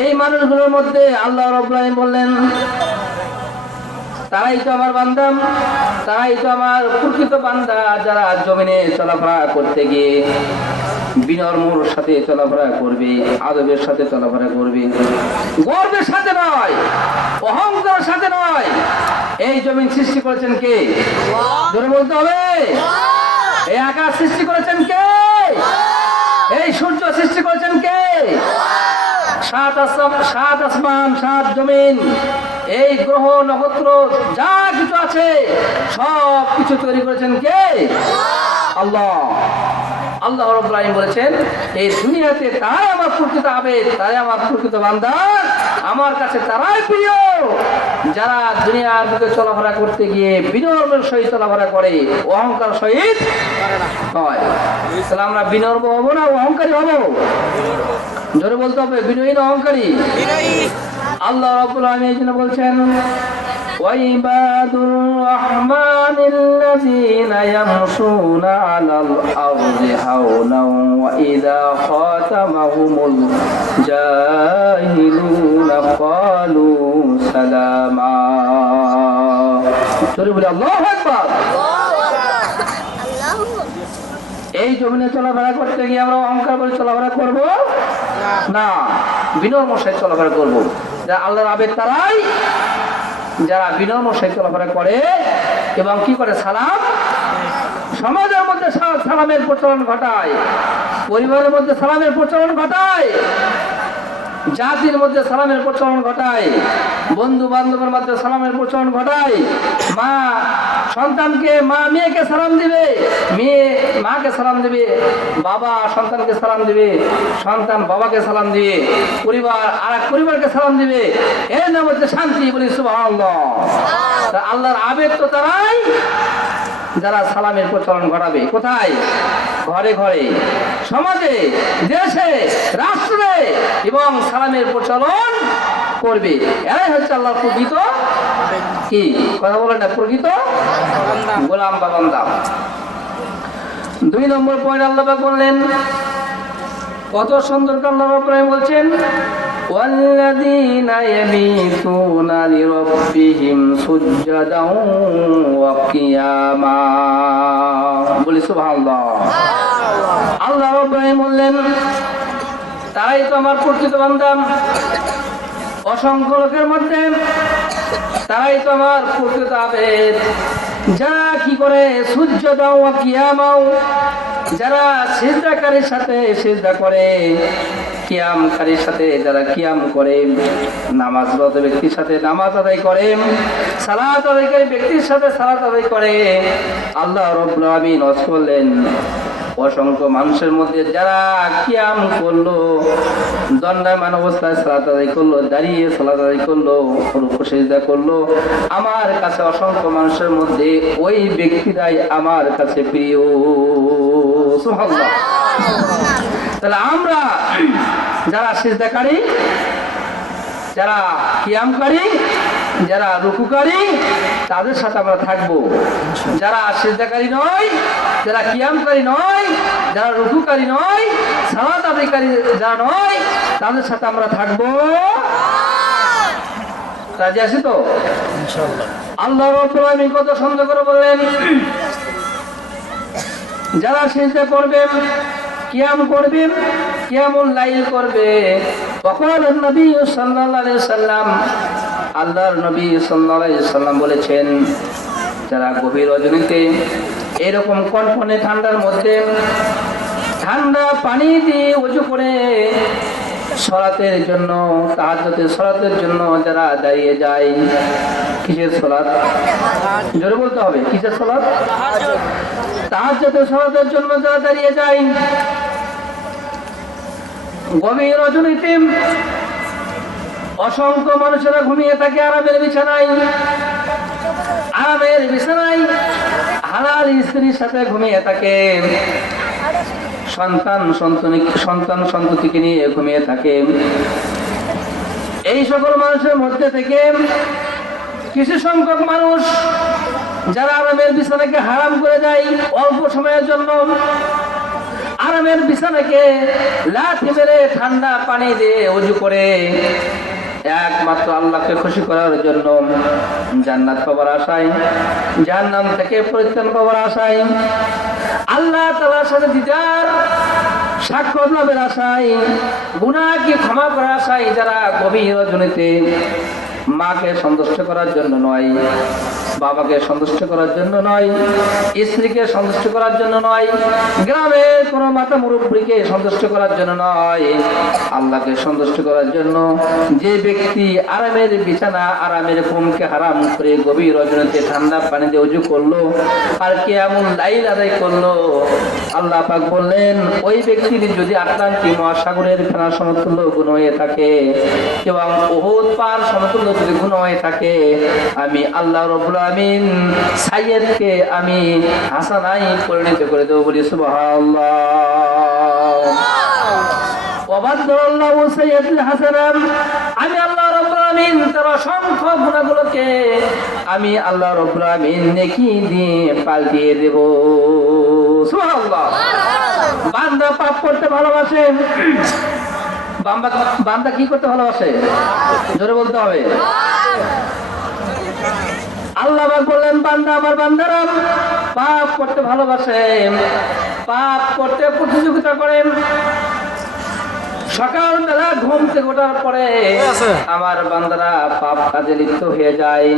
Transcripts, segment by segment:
এই মানুষগুলোর মধ্যে আল্লাহ রাব্বুল আলামিন বললেন তারাই তো আমার বান্দা, তারাই তো আমার প্রকৃত বান্দা, যারা জমিনে চলাফেরা করতে গিয়ে বিনম্রর সাথে চলাফেরা করবে, আদবের সাথে চলাফেরা করবে, গর্বের সাথে নয়, অহংকারের সাথে নয়। এই জমিন সৃষ্টি করেছেন কে? জোরে বলতে হবে। এই আকাশ সৃষ্টি করেছেন কে? এই সূর্য সৃষ্টি করেছেন কে? সাত আসমান, সাত জমিন, এই গ্রহ নক্ষত্র যা কিছু আছে সব কিছু তৈরি করেছেন কে? আল্লাহ। আল্লাহ রাব্বুল আলামিন বলেছেন এই দুনিয়াতে তারাই আমার প্রকৃত আবেদ, তারাই আমার প্রকৃত বান্দা, আমার কাছে তারাই প্রিয় যারা দুনিয়ার বুকে চলাফেরা করতে গিয়ে বিনম্রের সহিত চলাফেরা করে, অহংকার সহিত হয়। তাহলে আমরা বিনম্র হবো না অহংকারী হবো? জোরে বলতে হবে, বিনয়ী না অহংকারী? আল্লাহ রাব্বুল আলামিন এই জন্য বলছেন ওয়াইবাদুর রহমানিল্লাযীনা ইয়ামশুনা আলাল আরদি হাওনাও ওয়া ইযা খাতামাহুমুল জাহিলুনা ক্বালু সালামা। জোরে বলি আল্লাহু আকবার। এই জমিনে চলাফেরা করতে গিয়ে আমরা অহংকার করে চলাফেরা করব না, বিনম্র সাথে চলাফেরা করব। যারা আল্লাহর আবেদ তারাই যারা বিনম্র সাথে চলাফেরা করে এবং কি করে সালাম, সমাজের মধ্যে সালামের প্রচলন ঘটায়, পরিবারের মধ্যে সালামের প্রচলন ঘটায়, জাতির মধ্যে সালামের প্রচলন ঘটায়, বন্ধু বান্ধবের মধ্যে সালামের প্রচলন ঘটায়। মা সন্তানকে, মা মেয়েকে সালাম দিবে, মেয়ে মাকে সালাম দিবে, বাবা সন্তানকে সালাম দিবে, সন্তান বাবাকে সালাম দিবে, পরিবার আর এক পরিবারকে সালাম দিবে। এর নাম হচ্ছে শান্তি। বলি সুবহানাল্লাহ। আল্লাহর আবেদ তো তারাই যারা সালামের প্রচলন ঘটাবে। কোথায়? ঘরে ঘরে, সমাজে, দেশে, রাষ্ট্রে এবং সালামের প্রচলন করবে। এরাই হচ্ছে আল্লাহর প্রকৃত কি কথা বলেন না, প্রকৃত গোলাম বা বান্দা। 2 নম্বর পয়েন্ট আল্লাহ পাক বললেন, কত সুন্দর আল্লাহ রাব্বুল আলামিন বলছেন ওয়াল্লাযীনা ইয়াবিতুনা লিরাব্বিহিম সুজদাও ওয়া কিয়ামা। বলি সুবহানাল্লাহ। আল্লাহ রাব্বুল আলামিন বললেন তারাই তো আমার প্রকৃত বান্দা, অসংখ্য লোকের মধ্যে তারাই তো আমার প্রকৃত আবেদ, যারা কি করে সুজদাও ওয়া কিয়ামাও, যারা সিজদাকারীর সাথে সিজদা করে, কিয়ামকারীর সাথে যারা কিয়াম করে, নামাজরত ব্যক্তির সাথে নামাজ আদায় করে, সালাত আদায়কারী ব্যক্তির সাথে সালাত আদায় করে। আল্লাহ রাব্বুল আলামিন বলেন অসংখ্য মানুষের মধ্যে যারা কিয়াম করলো, দণ্ডায়মান অবস্থায় সালাত আদায় করলো, দাঁড়িয়ে সালাত আদায় করলো, রুকু সিজদা করলো, আমার কাছে অসংখ্য মানুষের মধ্যে ওই ব্যক্তিরাই আমার কাছে প্রিয়। সুবহানাল্লাহ। তাহলে আমরা যারা সিজদাকারী, যারা কিয়ামকারী, যারা রুকুকারী, তাদের সাথে আমরা থাকবো। যারা সিজদাকারী নয়, যারা কিয়ামকারী নয়, যারা রুকুকারী নয়, সালাত আদায়কারী যারা নয়, তাদের সাথে আমরা থাকবো। রাজি আছি তো? ইনশাআল্লাহ। আল্লাহ রাব্বুল আলামিন কত সুন্দর করে বললেন, যারা সিজদা করবে, কিয়াম করবে, কিয়ামুল লাইল করবে। তখন নবী সাল্লাল্লাহু আলাইহি সাল্লাম, আল্লাহর নবী সাল্লাল্লাহু আলাইহি সাল্লাম বলেছেন যারা গভীর রজনীতে এরকম কনকনে ঠান্ডার মধ্যে ঠান্ডা পানি দিয়ে ওযু করে সালাতের জন্য, তাহাজ্জুদের সালাতের জন্য যারা দাঁড়িয়ে যায়, কিসের সালাত? জোরে বলতে হবে, কিসের সালাত? তাহাজ্জুদের সালাতের জন্য যারা দাঁড়িয়ে যায়, গভীর রজনীতে অসংখ্য মানুষেরা ঘুমিয়ে থাকে আরামের বিছানায়, আরামের বিছানায় হালাল স্ত্রীর সাথে ঘুমিয়ে থাকে, সন্তান সন্ততিকে নিয়ে ঘুমিয়ে থাকে। এই সকল মানুষের মধ্যে থেকে কিছু সংখ্যক মানুষ যারা আরামের বিছানাকে হারাম করে যায় অল্প সময়ের জন্য, আরামের বিছানাকে লাথি মেরে ঠান্ডা পানি দিয়ে ওযু করে একমাত্র আল্লাহকে খুশি করার জন্য, জান্নাত পাওয়ার আশায়, জাহান্নাম থেকে পরিত্রাণ পাওয়ার আশায়, আল্লাহ তাআলার সাথে দিদার সাক্ষাৎ লাভের আশায়, গুনাহকে ক্ষমা করার আশায় যারা গভীর রজনীতে মাকে সন্তুষ্ট করার জন্য নয়, বাবাকে সন্তুষ্ট করার জন্য নয়, স্ত্রীকে সন্তুষ্ট করার জন্য নয়, গ্রামের কোনো মাতা মুরব্বীকে সন্তুষ্ট করার জন্য নয়, আল্লাহকে সন্তুষ্ট করার জন্য যে ব্যক্তি আরামের বিছানা, আরামের ঘুমকে হারাম করে গভীর রজনীতে ঠান্ডা পানিতে ওযু করলো আর কিয়ামুল লাইল আদায় করলো, আল্লাহ পাক বললেন ওই ব্যক্তির যদি আটলান্টিক মহাসাগরের ফেনার সমতুল্য গুণ হয়ে থাকে এবং উহুদ পাহাড় সমতুল্য যদি গুণ হয়ে থাকে, আমি আল্লাহ রাব্বুল আমিন সাইয়্যদকে আমি হাসানাই পরিণত করে দেব। বলি সুবহানাল্লাহ। ওয়াবাদদাল্লাহু সাইয়্যাতুল হাসানাম, আমি আল্লাহ রাব্বুল আমিন তার অসংখ্য গুনাহগুলোকে আমি আল্লাহ রাব্বুল আমিন নেকি দিয়ে পাল্টিয়ে দেব। সুবহানাল্লাহ। বান্দা পাপ করতে ভালোবাসে, বান্দা কি করতে ভালোবাসে? জোরে বলতে হবে। আল্লাহ বললেন বান্দা, আমার বান্দারা পাপ করতে ভালোবাসে, পাপ করতে প্রতিযোগিতা করে। সকালবেলা ঘুম থেকে ওঠার পরে আমার বান্দারা পাপ কাজে লিপ্ত হয়ে যায়,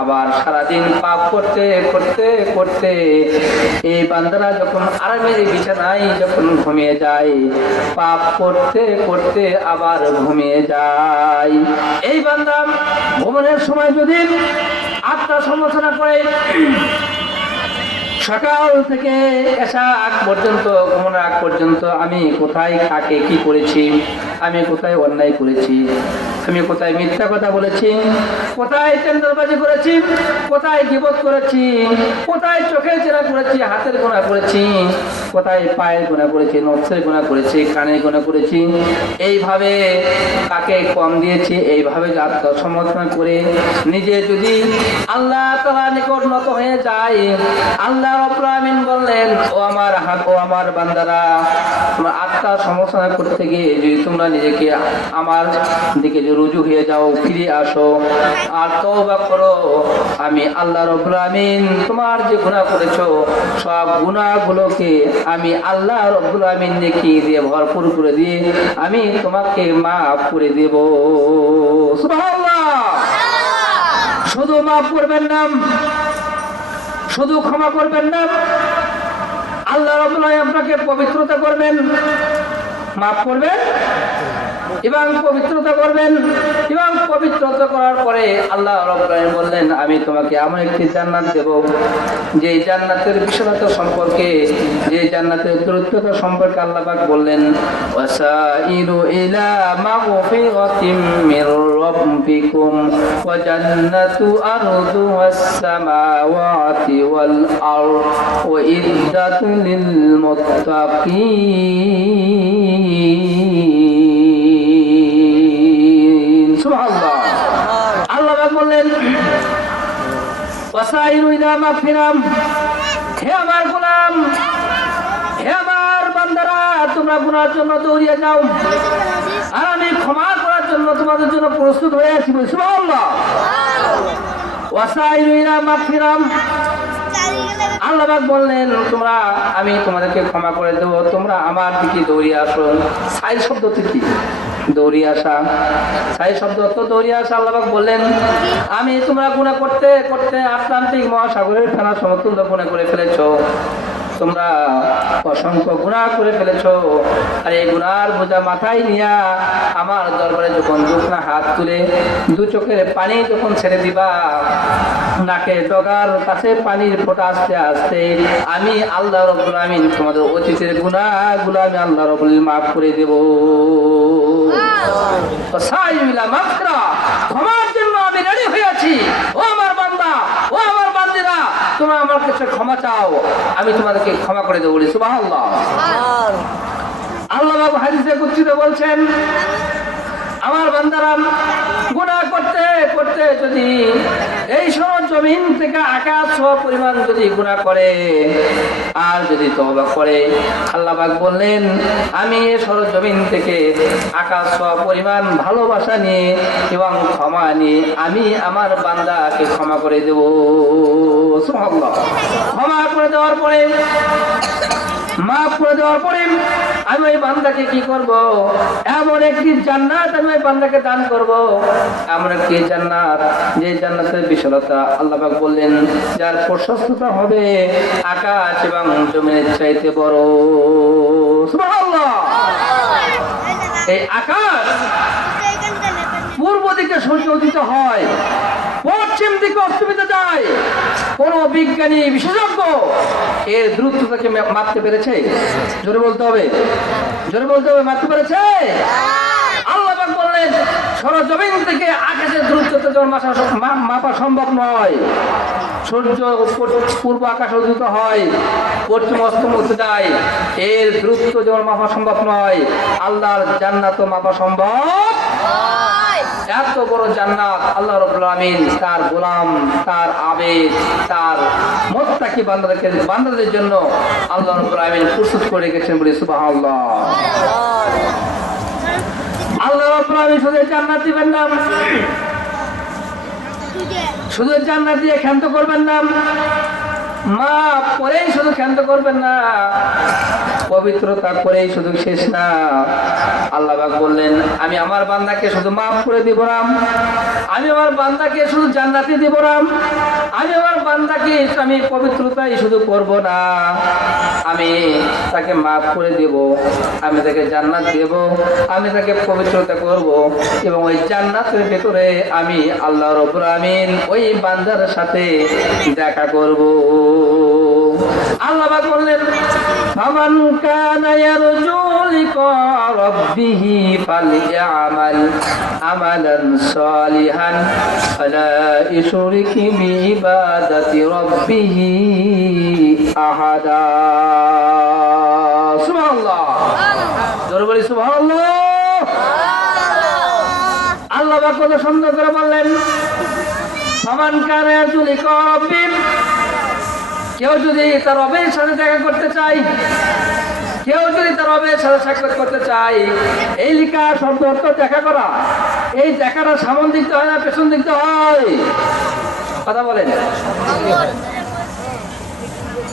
আবার সারাদিন পাপ করতে করতে করতে এই বান্দারা যখন আরামের বিছানায় যখন ঘুমিয়ে যায়, পাপ করতে করতে আবার ঘুমিয়ে যায়। এই বান্দা ঘুমানোর সময় যদি আত্মা সমালোচনা করে, সকাল থেকে এসা আগ পর্যন্ত, ঘুমানোর আগ পর্যন্ত আমি কোথায় কাকে কি করেছি, আমি কোথায় অন্যায় করেছি, আমি কোথায় মিথ্যা কথা বলেছি, কোথায় টেন্ডারবাজি করেছি, কোথায় গীবত করেছি, কোথায় চোখের চেনা করেছি, হাতের গোনা করেছি, কোথায় পায়ের গোনা করেছি, নফসের গোনা করেছি, কানের গোনা করেছি, এইভাবে কাকে কম দিয়েছি, এইভাবে আত্মসমর্পণ করে নিজে যদি আল্লাহ তাআলার নিকট নত হয়ে যায়, আল্লাহ রাব্বুল আমিন বললেন ও আমার বান্দারা, তোমরা আত্মা সমর্পণ করতে গিয়ে যদি তোমরা নিজেকে আমার দিকে রুজু হয়ে যাও, ফিরে আসো আর তওবা করো, আমি আল্লাহ রাব্বুল আমিন তোমার যে গুনাহ করেছো সব গুনাহগুলোকে আমি আল্লাহ রাব্বুল আমিন নেকি দিয়ে ভরপুর করে দিয়ে আমি তোমাকে মাফ করে দেব। সুবহানাল্লাহ। শুধু মাফ করবেন না, শুধু ক্ষমা করবেন না, আল্লাহ রাব্বুল আমিন আপনাকে পবিত্রতা করবেন, মাফ করবেন এবং পবিত্রতা করবেন, এবং পবিত্রতা করার পরে আল্লাহ রাব্বুল আমিন বললেন আমি তোমাকে এমন একটি জান্নাত দেব, যে জান্নাতের বিশালতা সম্পর্কে, যে জান্নাতের দূরত্বতা সম্পর্কে আল্লাহ পাক বললেন ওয়াসাইরু ইলা মাগফিরাতিম মির রাব্বিকুম ওয়া জান্নাতু আরদুহাস সামাওয়াতি ওয়াল আরদ ওয়া ইদ্দাতুল লিল মুত্তাকিন। সুবহানাল্লাহ। আল্লাহ পাক বললেন ওয়াসাইরু ইলা মাগফিরাম, হে আমার গোলাম, হে আমার বান্দারা, তোমরা গুনার জন্য দৌড়িয়ে যাও আর আমি ক্ষমা করার জন্য তোমাদের জন্য প্রস্তুত হয়ে আছি। সুবহানাল্লাহ। ওয়াসাইরু ইলা মাগফিরাম, আল্লাহ পাক বললেন তোমরা, আমি তোমাদেরকে ক্ষমা করে দেবো, তোমরা আমার দিকে দৌড়িয়ে আসো। সাই শব্দ কি? দৌড়িয়ে আসা। সাই শব্দ অর্থ দৌড়িয়ে আসা। আল্লাহ পাক বললেন আমি তোমরা গুনাহ করতে করতে আটলান্টিক মহাসাগরের ফেনা সমতুল্য গুনাহ করে ফেলেছো, তোমরা অসংখ্য গুনাহ করে ফেলেছো, আর এই গুনার বোঝা মাথায় নিয়া আমার দরবারে যখন দুখানা হাত তুলে দু চোখের পানি যখন ছেড়ে দিবা, নাকে ডগার কাছে পানির ফোঁটা আসতে আসতে আমি আল্লাহ রাব্বুল আমিন তোমাদের অতীতের গুনাহগুলো আমি আল্লাহ রাব্বুল আমিন মাফ করে দেব। ক্ষমার জন্য আমি রেডি হয়ে আছি। ও আমার বান্দা, ও আমার বান্দিরা, তোমরা আমার কাছে ক্ষমা চাও, আমি তোমাদেরকে ক্ষমা করে দেবো। সুবহানাল্লাহ। আল্লাহ হাদিসে কুদসিতে বলছেন আমার বান্দারা গুনাহ করতে করতে যদি এই সময় জমিন থেকে আকাশ ছোঁয়া পরিমাণ যদি গুনাহ করে আর যদি তওবা করে, আল্লাহ পাক বললেন আমি এই সরজমিন থেকে আকাশ ছোঁয়া পরিমাণ ভালোবাসা নিয়ে এবং ক্ষমা নিয়ে আমি আমার বান্দাকে ক্ষমা করে দেব। সুবহানাল্লাহ। ক্ষমা করে দেওয়ার পরে, মাফ করে দেওয়ার পরে আমি ওই বান্দাকে কি করব? এমন একটি জান্নাত আমি ওই বান্দাকে দান করব, এমন একটি জান্নাত যে জান্নাতের বিশালতা আল্লাহ পাক বললেন যার প্রশস্ততা হবে আকাশ এবং জমিনের চাইতে বড়। সুবহানাল্লাহ। এই আকাশ পূর্ব দিকে সূর্য উদিত হয়, পশ্চিম দিকে অস্তমিত যায়। কোন বিজ্ঞানী বিশেষজ্ঞ এর দ্রুততাকে মাপতে পেরেছে? জোরে বলতে হবে, জোরে বলতে হবে, মাপতে পেরেছে? আল্লাহ পাক বললেন সরজমিন থেকে আকাশের দ্রুততা যেমন মাপা সম্ভব নয়, সূর্য পূর্ব আকাশ উদিত হয় পশ্চিম অস্তমিত যায়, এর দ্রুত যেমন মাপা সম্ভব নয়, আল্লাহর জান্নাত মাপা সম্ভব। এত বড় জান্নাত আল্লাহ রাব্বুল আলামিন তার গোলাম, তার আবেদ, তার মুত্তাকি বান্দাদের জন্য আল্লাহ রাব্বুল আলামিন প্রস্তুত করে রেখেছেন। বলি সুবহানাল্লাহ। আল্লাহ রাব্বুল আলামিন শুধু জান্নাত দিবেন না, শুধু জান্নাত দিয়ে ক্ষান্ত করবেন না, মাফ করেই শুধু ক্ষান্ত করবেন না, পবিত্রতা করেই শুধু শেষ না। আল্লাহ পাক বললেন আমি আমার বান্দাকে শুধু মাফ করে দিব না, আমি আমার বান্দাকে শুধু জান্নাতে দিব না, আমি আমার বান্দাকে আমি পবিত্রতাই শুধু করব না, আমি তাকে মাফ করে দেব, আমি তাকে জান্নাত দেব, আমি তাকে পবিত্রতা করব এবং ওই জান্নাতের ভেতরে আমি আল্লাহ রাব্বুল আমিন ওই বান্দার সাথে দেখা করব। আল্লাহ পাক বললেন ফামান কানা ইয়ারজু লিকা রাব্বিহি ফালইআমাল আমালান সালিহান ফালা ইশরিক বিইবাদাতি রাব্বিহি আহাদা। সুবহানাল্লাহ। জোরে বলি সুবহানাল্লাহ। আল্লাহ পাক কত সুন্দর করে বললেন ফামান কানা ইয়ারজু লিকা রাব্বিহি, কেউ যদি তার রবের সাথে দেখা করতে চায়, কেউ যদি তার রবের সাথে সাক্ষাৎ করতে চায়, এই লিখা শব্দ অর্থ দেখা করা, এই দেখাটা সামন দিতে হয় না পেছন দিতে হয়? কথা বলেন।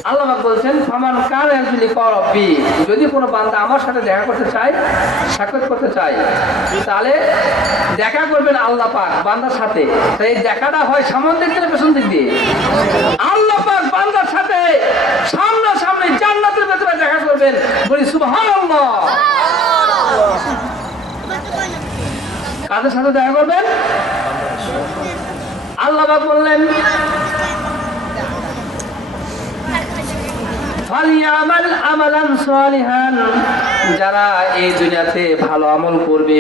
আল্লাহ বলছেন ফামান কানা ইয়ারজু লিকা রাব্বি, যদি কোনো বান্দা আমার সাথে দেখা করতে চায়, সাক্ষাৎ করতে চায়, তাহলে দেখা করবেন আল্লাহ পাক বান্দার সাথে। তাই দেখাটা হয় সামন দিক দিয়ে পেছন দিক দিয়ে? আল্লাহ পাক বান্দার সাথে সামনাসামনি জান্নাতের ভেতরে দেখা করবেন। বলি সুবহানাল্লাহ। কাদের সাথে দেখা করবেন? আল্লাহ পাক বললেন ফালিয়ামাল আমালান সালিহান, যারা এই দুনিয়াতে ভালো আমল করবে।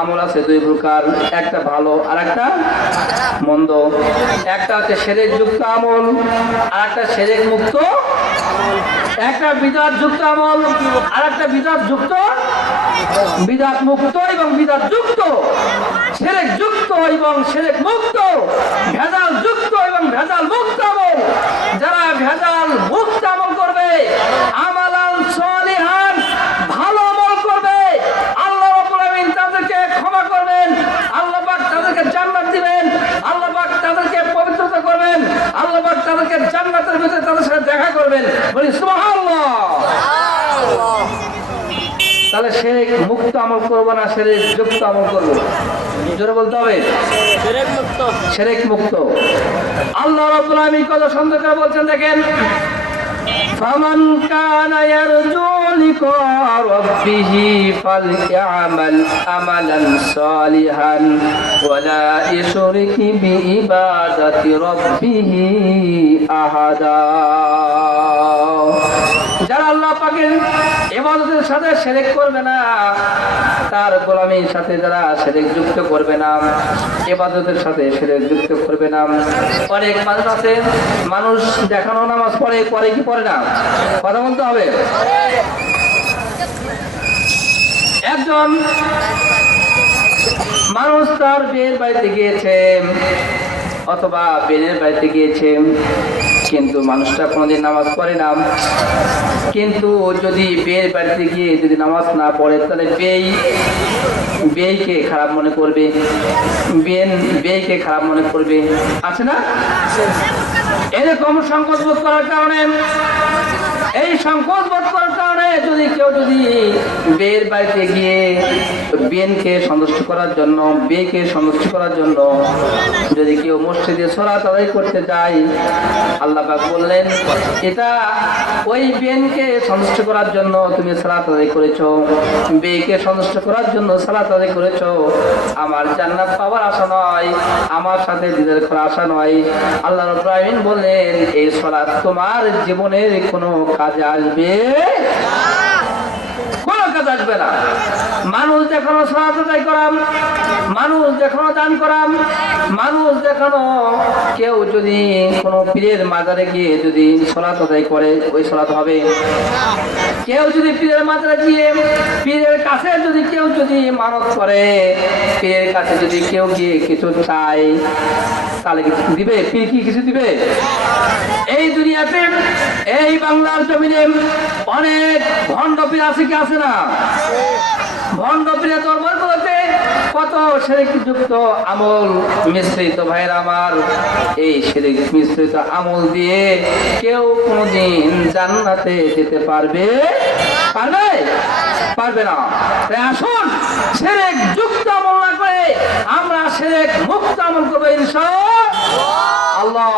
আমল আছে দুই প্রকার, একটা ভালো আর একটা মন্দ। একটা হচ্ছে শিরক যুক্ত আমল আর একটা শিরক মুক্ত, একটা বিদআত যুক্ত আমল আর একটা বিদআত যুক্ত, বিদআত মুক্ত এবং বিদআত যুক্ত, শিরক যুক্ত এবং শিরক মুক্ত, ভেজাল যুক্ত এবং ভেজাল মুক্ত আমল। যারা ভেজাল মুক্ত আমল করবে, আমালান সালিহান, ভালো আমল করবে, আল্লাহ রাব্বুল আমিন তাদেরকে ক্ষমা করবেন, আল্লাহ পাক তাদেরকে জান্নাত দিবেন, আল্লাহ পাক তাদেরকে পবিত্রতা করবেন, আল্লাহ পাক তাদেরকে জান্নাতের ভিতরে তাদের সাথে দেখা করবেন। বলি সুবহানাল্লাহ। তাহলে শিরক মুক্ত আমল করব না শিরক যুক্ত আমল করব? জোরে বলতে হবে, শিরক মুক্ত। শিরক মুক্ত। আল্লাহ রাব্বুল আমিন কত সুন্দর করে বলছেন দেখেন ফামান কানা ইয়ারজু লিকা রাব্বিহি ফালইআমাল আমালান সালিহান ওয়ালা ইশরিক বিইবাদাতি রাব্বিহি আহাদা। যারা আল্লাহ পাকের ইবাদতের সাথে শিরক করবে না, তার গোলামীর সাথে যারা শিরক যুক্ত করবে না, ইবাদতের সাথে শিরক যুক্ত করবে না। অনেক মানুষ আছে, মানুষ দেখানো নামাজ পড়ে, পড়ে কি পড়ে না? কথা বলতে হবে। একজন মানুষ তার বিয়ের বাড়িতে গিয়েছে, অথবা বেনের বাড়িতে গিয়েছে, কিন্তু মানুষটা কোনোদিন নামাজ পড়ে না। কিন্তু যদি বের বাড়িতে গিয়ে যদি নামাজ না পড়ে, তাহলে বেইকে খারাপ মনে করবে, বেইকে খারাপ মনে করবে, আছে না? এরকম সংকোচ বোধ করার কারণে, এই সংকোচ বোধ করার কারণে যদি কেউ বের বাড়িতে গিয়ে বেনকে সন্তুষ্ট করার জন্য, বেকে সন্তুষ্ট করার জন্য যদি কেউ মসজিদে সালাত আদায় করতে যায়, আল্লাহ পাক বললেন এটা ওই বেনকে সন্তুষ্ট করার জন্য তুমি সালাত আদায় করেছো, বেকে সন্তুষ্ট করার জন্য সালাত আদায় করেছো, আমার জান্নাত পাওয়ার আশা নয়, আমার সাথে দিদার করার আশা নয়। আল্লাহ রাব্বুল আলামিন বললেন এই সালাত তোমার জীবনের কোনো কাজে আসবে কোনো কাজ আসবে না। মানুষ দেখানো সালাত আদায় করাম, মানুষ দেখানো দান করাম, মানুষ দেখানো কেউ যদি কোনো পীরের মাজারে গিয়ে যদি সালাত আদায় করে ওই সালাত হবে। কেউ যদি পীরের মাজারে গিয়ে পীরের কাছে যদি কেউ যদি মানত করে, পীরের কাছে যদি কেউ গিয়ে কিছু চায়, তাহলে দিবে? পীর কি কিছু দিবে? এই দুনিয়াতে এই বাংলার জমিনে অনেক ভণ্ড পীর আছে কি আছে না? ভণ্ড পীরের দরবার গুলোতে কত শিরক যুক্ত আমল মিশ্রিত, ভাইয়ের আমার, এই শিরক মিশ্রিত আমল দিয়ে কেউ কোনদিন জান্নাতে যেতে পারবে? পারবে না। তাই আসুন শিরক যুক্ত আমল না করে আমরা শিরক মুক্ত আমল করবো ইনশাআল্লাহ।